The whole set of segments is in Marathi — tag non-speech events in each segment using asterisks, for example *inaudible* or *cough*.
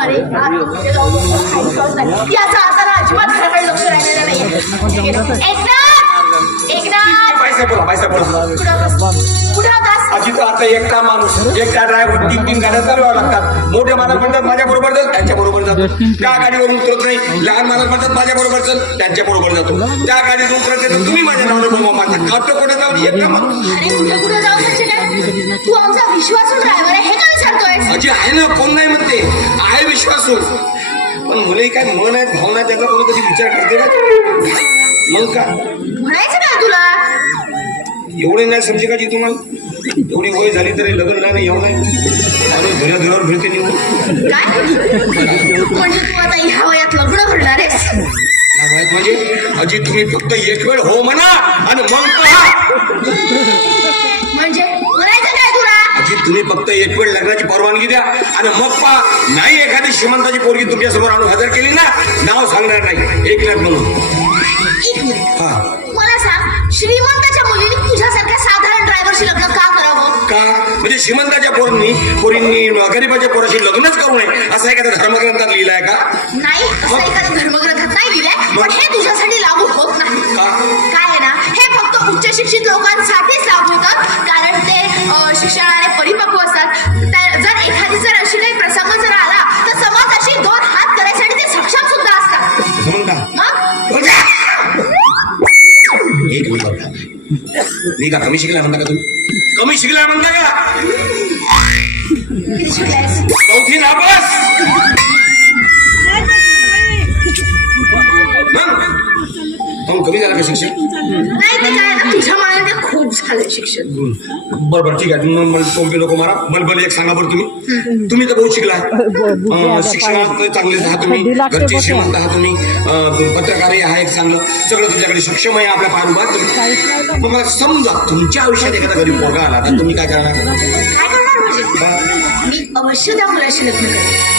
अरे याचा आता अजिबात घराकडे लक्ष राहिलेलं नाही एकनाथ एकनाथ पैसा बोला पैसा बोला अजित आता एकटा माणूस एकटा ड्रायव्हर तीन तीन गाड्या चालवाव्या लागतात. मोठे मालक म्हणतात माझ्या बरोबर चल त्यांच्या बरोबर जातो त्या गाडीवरून उतरत नाही लहान मालक म्हणतात माझ्या बरोबर चल त्यांच्या बरोबर जातो. त्या गाडीतून उतरत नाही तुम्ही माझ्या नावाने बोलवा माझा काटतो कुठे जाऊन एकटा माणूस तू आमचा विश्वासू ड्रायव्हर आहे हे काय विचारतोय? अजी आहे ना कोण नाही म्हणते. आहे विश्वासू. पण मुले काय मन आहेत भावना त्याचा कोणी कधी विचार करते का? मग का म्हणायचं काय तुला? एवढे नाही समजे का जी तुम्हाला? एवढी वय झाली तरी लग्न नाही एवढं नाही. आणि घरा घरावर फिरते निघून म्हणजे तू आता ह्या वयात लग्न करणार आहेस? या वयात म्हणजे? अजी तुम्ही फक्त एक वेळ हो म्हणा आणि मग पहा. म्हणजे म्हणायचं काय तुला? अजी तुम्ही फक्त एक वेळ लग्नाची परवानगी द्या आणि मग पहा. नाही एखादी श्रीमंताची पोरगी तुमच्यासमोर आणून हजर केली ना नाव सांगणार नाही. एक लाख म्हणून. हा. मला सांग श्रीमंताच्या मुलीने म्हणजे श्रीमंताच्या पोरांनी पोरींनी गरीबाच्या पोराशी लग्नच करू नये. असं एखाद्या धर्मग्रंथात लिहिलं आहे का? नाही असं एखाद्या धर्मग्रंथात नाही लिहिलंय पण हे नाही का कमी शिकला म्हणता का तुम्ही कमी शिकला म्हणता का चौथी नापास मग काहून कमी झालं का शिक्षण नाही ते काय ना तुझ्या मनाने ते खूप झालंय शिक्षण बरं बरं ठीक आहे मग टोमके नको मारा। मला बरं एक सांगा बरं तुम्ही। तुम्ही तर बहुत शिकलाय अं, शिक्षणात चांगले आहात तुम्ही घरचे श्रीमंत आहात तुम्ही। अं, पत्रकारही आहे एक चांगलं सगळं तुमच्याकडे सक्षम आहे आपल्या पार उभा तुम्ही मग मला समजा तुमच्या आयुष्यात एखादा गरीब पोरगा आला तर तुम्ही काय करणार काय करणार म्हणजे मी अवश्य त्या मुलाशी लग्न करेन.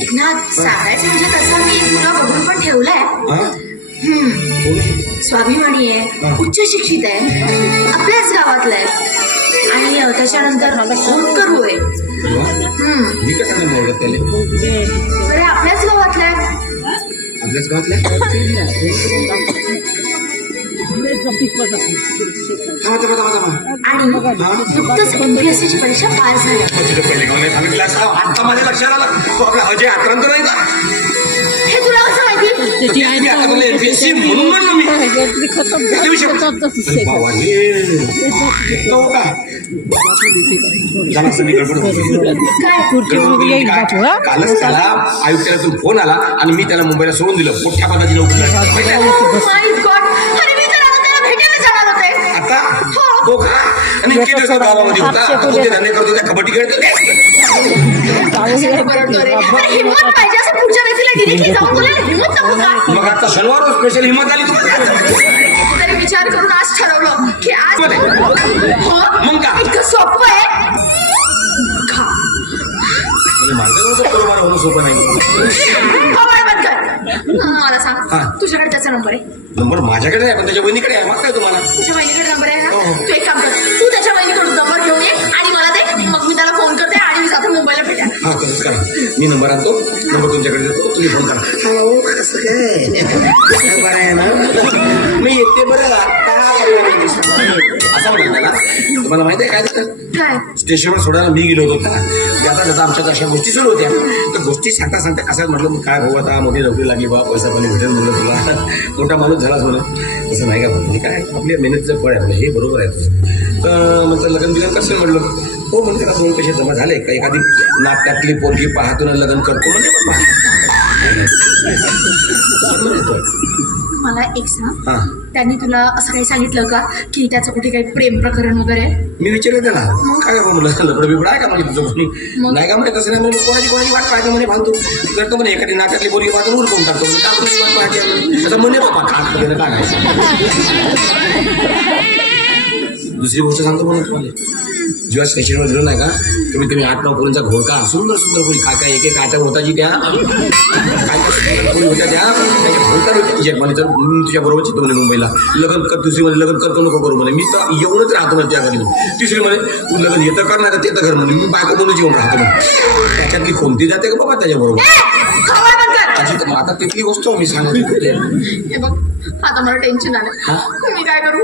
एकनाथ सांगायचं म्हणजे तसं मी तुला बघून पण ठेवलंय. हा? स्वाभिमानी आहे. उच्च शिक्षित आहे आपल्याच गावातला आहे. आणि त्याच्यानंतर होतकरू आहे. अरे आपल्याच गावातला आहे. आपल्याच *laughs* थांबा आणि नुकतंच एमपीएससीची परीक्षा पास झाली. आता माझ्या लक्षात आला. तो आपला अजय आक्रांत नाही का तो असं मी. गडबड होती. काय गडबड केली मी काय? कालच त्याला आयुक्ताला फोन आला आणि मी त्याला मुंबईला सोडून दिलं. मोठ्या पदाची नोकरी लागली. Oh my God. अरे मी तर आता त्याला भेटायला जाणार होते. आता? हो. तो का? आणि इतके दिवस गावामध्ये होता. धंदे करतो त्या कबड्डी खेळतो बरोबर रे. अरे हिंमत पाहिजे असं पुढच्या व्यक्तीला डिरेक्टली जाऊन बोलायला हिंमत नको का मग आता शनिवार स्पेशल हिंमत आली तुम्हाला तरी विचार करून आज ठरवलं की आज. हो मग का? इतकं सोपं आहे. खा. सोपं नाही. हं, मला हा. सांग तुझ्याकडे त्याचा नंबर आहे. नंबर माझ्याकडे आहे पण त्याच्या बहिणीकडे आहे. मग काय तुम्हाला. तुझ्या बहिणीकडे नंबर आहे हो, ना हो. तू एक काम कर. तू त्याच्या हा तसंच करा. मी नंबर आणतो. नंबर तुमच्याकडे देतो. तुम्ही फोन करा. हॅलो कसं काय? बरं आहे ना? मी येते बरं असं म्हणलं त्याला. तुम्हाला माहिती आहे काय झालं स्टेशनवर सोडायला मी गेलो होतो का? जाता जाता आमच्यात अशा गोष्टी सुरू होत्या. तर गोष्टी सांगता सांगता कसं म्हटलं मग काय भाऊ आता मोठी नोकरी लागली बा पैसा पाणी भेटेल म्हणलं तुला. मोठा माणूस झालाच म्हणून तसं नाही का? म्हणजे काय? आपल्या मेहनतीचं फळ आहे. आपलं हे बरोबर आहे तुझं. तर म्हटलं लग्न बिग्न कसं म्हटलं. हो म्हणते का दोन पैसे जमा झाले. का एखादी नाटकातली पोरगी पाहतून लग्न करतो म्हणजे. मला एक सांग. हा. त्यांनी तुला असं काही सांगितलं का? की त्याचं कुठे काही प्रेम प्रकरण वगैरे? मी विचारलं त्याला. काय का म्हणलं लपडं बिपड आहे का म्हणजे तुझं कोणी? मग? नाही का म्हणे तसं नाही म्हणजे कोणाची कोणाची वाट पाहतो म्हणे फालतू करतो म्हणे एखादी नाटकातली बोली पाहतो उरकून टाकतो म्हणे. का कोणाची वाट पाहायची आता म्हणे बाबा खात वगैरे काय नाही *laughs* दुसरी गोष्ट सांगतो म्हणून तुम्हाला. जेव्हा स्टेशनवर गेलो नाही का तुम्ही तुम्ही आठ नऊ पोरींचा घोळका सुंदर सुंदर पोरी काय काय एक एक आठ होताची त्या. काय काय पोरी होत्या त्या. त्याच्या होती तिच्या तर मी तुझ्या बरोबर येतो म्हणे मुंबईला. लग्न कर दुसरी मध्ये लग्न करतो नको करू म्हणे. मी तर येऊनच राहतो म्हणे त्या घरी. तिसरी म्हणे तू लग्न येतं कर नाही ते तर घर म्हणे. मी बायको म्हणून जेवण राहतो म्हणे. त्याच्यातली कोणती जाते का बाबा त्याच्याबरोबर तर आता तिथली गोष्ट मी सांगतो. हे बघ आता मला टेन्शन आलं मी काय करू?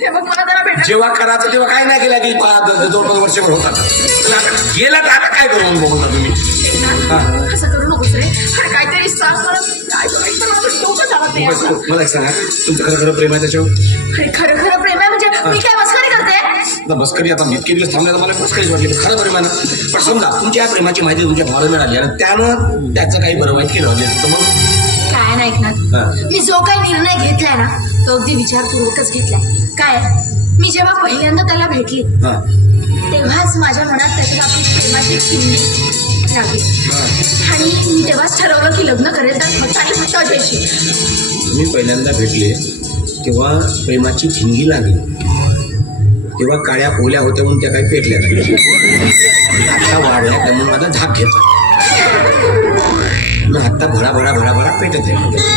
हे बघ मला जरा भेटा जेव्हा करायचं तेव्हा काय नाही केला की पा- जवळपास वर्षभर होतात. पण आता गेला तर आता काय करू बघता तुम्ही. असं करू नकोस रे. काहीतरी सांग मला माझं एक सांगा. तुमचं खरं खरं प्रेम आहे त्याच्यावर? खरं खरं प्रेम आहे म्हणजे मी काय आता मस्करी आता इतके दिवस थांबल्याला मला मस्करीच वाटली. खरं आहे ना पण समजा तुमच्या या प्रेमाची माहिती तुमच्या भावाला मिळाली आणि त्यानं त्याचं काही बरं वाईट केलं तर मग? काय नाही ऐकणार. मी जो काही निर्णय घेतलाय ना तो अगदी विचारपूर्वकच घेतलाय. काय? मी जेव्हा पहिल्यांदा त्याला भेटली हा. तेव्हाच माझ्या मनात त्याच्या बाबतीत प्रेमाची लागली. हा. आणि मी तेव्हाच ठरवलं की लग्न करेल तर फक्त आणि फक्त अजयशी तुम्ही पहिल्यांदा भेटले तेव्हा प्रेमाची ठिंगी लागली. तेव्हा काळ्या पोल्या होत्या म्हणून त्या काही पेटल्या नाही. आता वाढल्या त्यामुळे माझा झाप घेतला. मग आता भडा भडा भडा भडा पेटत आहे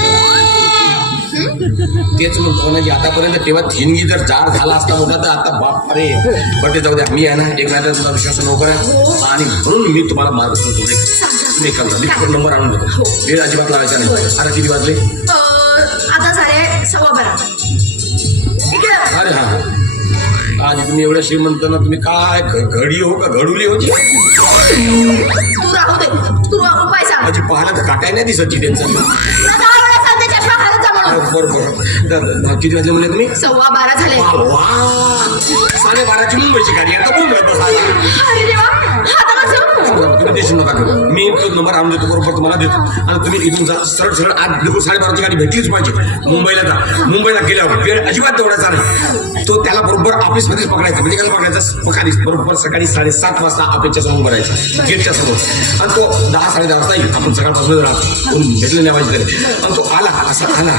तेच म्हणतो ना की आतापर्यंत तेव्हा थिनगी जर जार झाला असता मोठा तर आता बाप अरे बटे जाऊ द्या. मी आहे ना एक नाही तर तुला विश्वास नोकर आहे. आणि म्हणून मी तुम्हाला मार्गदर्शन करू तुम्ही करा मी फोन नंबर आणून देतो. वेळ अजिबात लावायचा नाही. आता किती वाजले? आता झाले सव्वा बारा. अरे हा. आज तुम्ही एवढ्या श्रीमंत ना तुम्ही काय घडी हो का घडुली हो जी तू राहू दे. तू उपाय सांग माझी पाहायला तर काटाय नाही दिसत त्यांचं ना दहा वेळा सांगते चष्मा घालत जा म्हणून बरं बरं. द- द- किती वाजले म्हणले तुम्ही? सव्वा बारा झाले. वा साडेबाराची मुंबईची गाडी आता टेन्शन नका मी तो नंबर आणून देतो बरोबर तुम्हाला देतो. आणि तुम्ही इथून जा सरळ सरळ आज बिलकुल साडेबाराची गाडी भेटलीच पाहिजे. मुंबईला जा. मुंबईला गेल्यावर वेळ अजिबात तेवढा नाही. तो त्याला बरोबर ऑफिसमध्येच पकडायचा म्हणजे त्याला पकडायचा पकारीच बरोबर सकाळी साडेसात वाजता ऑफिसच्या समोर भरायचा गेटच्या समोर. आणि तो दहा साडे दहा वाजता येईल. आपण सकाळपासून राहतो. भेटलं नाही पाहिजे आणि तो आला असा आला.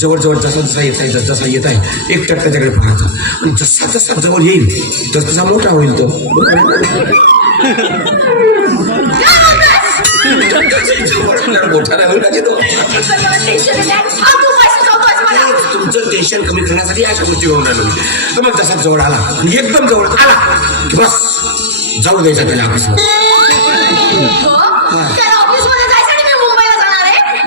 जवळ जवळ जसा जसा येत आहे जसा येत आहे एक टक त्याच्याकडे पाहायचा आणि जसा जसा जवळ येईल तसा तसा मोठा होईल तो. हा तुमचं टेन्शन कमी करण्यासाठी अशा गोष्टी होऊन राहिलो मग तसाच जवळ आला आणि एकदम जवळ आला की बस जाऊ द्यायचा त्याला ऑफिसमध्ये हो त्याला ऑफिसमध्ये जायचं आणि मी मुंबईला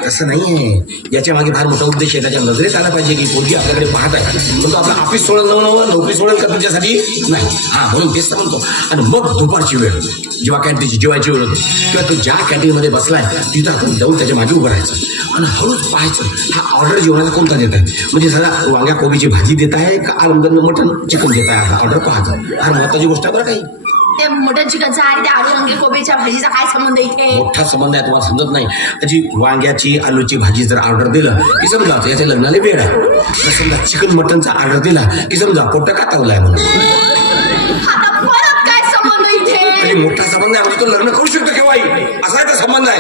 तसं नाही आहे याच्या मागे फार मोठा उद्देश आहे. त्याच्या नजरेत आला पाहिजे की पोरगी आपल्याकडे पाहत आहे. पण तो आपलं ऑफिस सोडेल नव नवं नोकरी सोडेल का तुमच्यासाठी नाही. हा म्हणून तेच तर म्हणतो. आणि मग दुपारची वेळ जेव्हा कॅन्टीनची जेवायची वेळ होती किंवा तो ज्या कॅन्टीनमध्ये बसलाय तिथं आपण जाऊन त्याच्यामागे उभं राहायचं. आणि हळूच पाहायचं हा ऑर्डर जेवणाचा कोणता देत आहे? म्हणजे सदा वांग्या कोबीची भाजी देत आहे का आलमगन मटन चिकन देत आहे? हा ऑर्डर पाहायचं. फार महत्वाची गोष्ट बरं काही ते मटन चिकनचा आणि त्या आलू वांगे कोबीच्या भाजीचा काय संबंध इथे? मोठा संबंध आहे तुम्हाला समजत नाही. त्याची वांग्याची आलूची भाजी जर ऑर्डर दिलं की समजा याच्या लग्नाला वेळ आहे. जर समजा चिकन मटनचा ऑर्डर दिला की समजा पोट आहे म्हणून. काही मोठा संबंध आहे म्हणजे तो लग्न करू शकतो केव्हाही असा आहे संबंध आहे.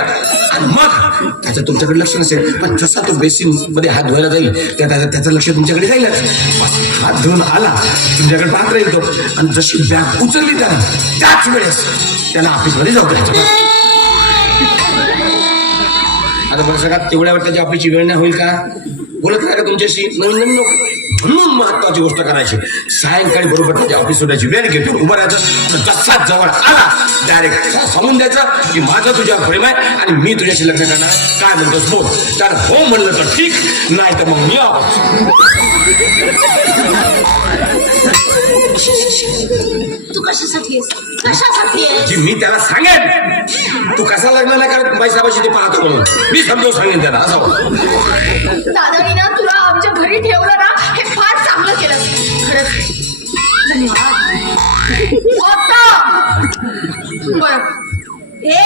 आणि मग त्याचं तुमच्याकडे लक्ष नसेल पण जसा तो बेसिनमध्ये हात धुवायला जाईल त्या त्याचं त्याचं लक्ष तुमच्याकडे जाईलच हात धुवून आला तुमच्याकडे पाहत राहील तो. आणि जशी बॅग उचलली त्यानं त्याच वेळेस त्याला ऑफिसमध्ये जाऊ द्यायचं. आता बरं तेवढ्या वेळ त्याची ऑफिसची वेळ नाही होईल का? बोलत नाही का तुमच्याशी? नवीन नवीन नोकरी म्हणून महत्वाची गोष्ट करायची. सायंकाळी बरोबर त्याच्या ऑफिस सुटायची वेळ घेतो उभं राहायचं. जसाच जवळ आला डायरेक्ट सांगून द्यायचं की माझं तुझ्यावर प्रेम आहे आणि मी तुझ्याशी लग्न करणार काय म्हणतोस बोल. त्यानं हो म्हणलं तर ठीक नाही तर मग मी तू कशासाठी जी मी त्याला सांगेन. तू कसा लग्न नाही करत? बाईसाबाशी ते पाहतो म्हणून. मी समजावून सांगेन त्याला. असं दादानी ना तुला आमच्या घरी ठेवलं ना हे खरंच धन्यवाद होतं. बरं हे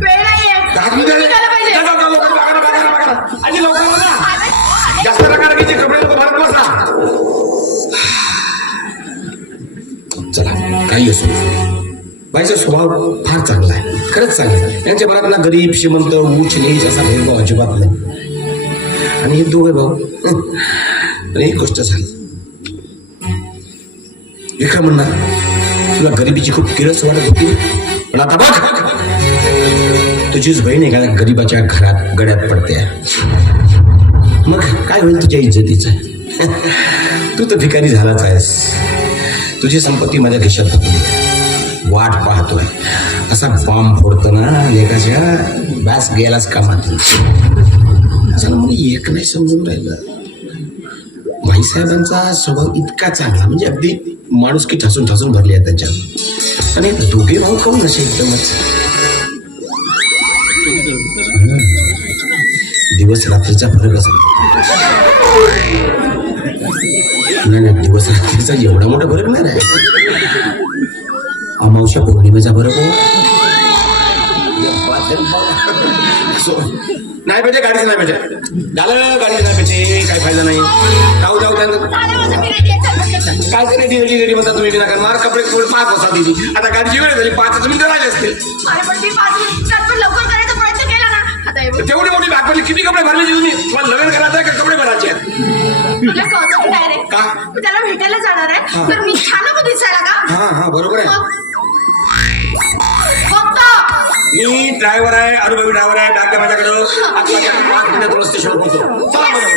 वेळ नाहीये दहा मिनिटं झाले. निघायला पाहिजे. जा, जा, जा, लवकर, बघा ना, बघा ना, बघा ना. आणि लवकर बघा ना. अरे, अरे, जास्त नका लगेच कपडे नको भरत बसा चला काही असो बाईचा स्वभाव फार चांगला आहे खरंच चांगला आहे यांच्या मनात ना गरीब श्रीमंत उच्च नीच असा भेदभाव अजिबात नाही आणि हे दोघे भाऊ एक गोष्ट झाली विक्रम म्हणणार. तुला गरिबीची खूप किरस वाटत होती. पण आता बघ. तुझीच बहीण एखाद्या गरीबाच्या घरात गड्यात पडते. मग काय होईल तुझ्या इज्जतीचं? तू तर भिकारी झालाच आहेस. तुझी संपत्ती माझ्या खिशात होती. वाट पाहतोय. असा बॉम्ब फोडताना एकाच्या लेखाच्या बॅस गेलाच कामात. असं मला एक नाही समजून राहिलं. भाईसाहेबांचा स्वभाव इतका चांगला म्हणजे अगदी माणूस की ठसून ठसून भरली आहे त्याच्यात आणि दोघे भाऊ काऊन असे एकदमच? दिवस रात्रीचा फरक असेल. नाही नाही दिवस रात्रीचा एवढा मोठा फरक नाही अमावश्या अमावस्या पौर्णिमेचा फरक सो, नाही पाहिजे गाडीचं नाही पाहिजे. झालं गाडीचं नाही पाहिजे काय फायदा नाही. जाऊ जाऊ चल. काय रेडी रेडी रेडी म्हणता तुम्ही विनाकारण मार कपडे थोडे पाच वाजता दिली. आता गाडीची वेळ झाली मिनिटं राहिले असतील. पाच केला ना. आता एवढं तेवढी मोठी बॅग भरली किती कपडे भरले तुम्ही? तुम्हाला लग्न करायचं आहे का कपडे भरायचे आहेत? की त्याला भेटायला जाणार. आहे. तर मी छान दिसायला का? हा हा बरोबर आहे. मी ड्रायव्हर आहे अनुभवी ड्रायव्हर आहे डाक्या माझ्याकडं पाच मिनिटात स्टेशनवर पोहोचतो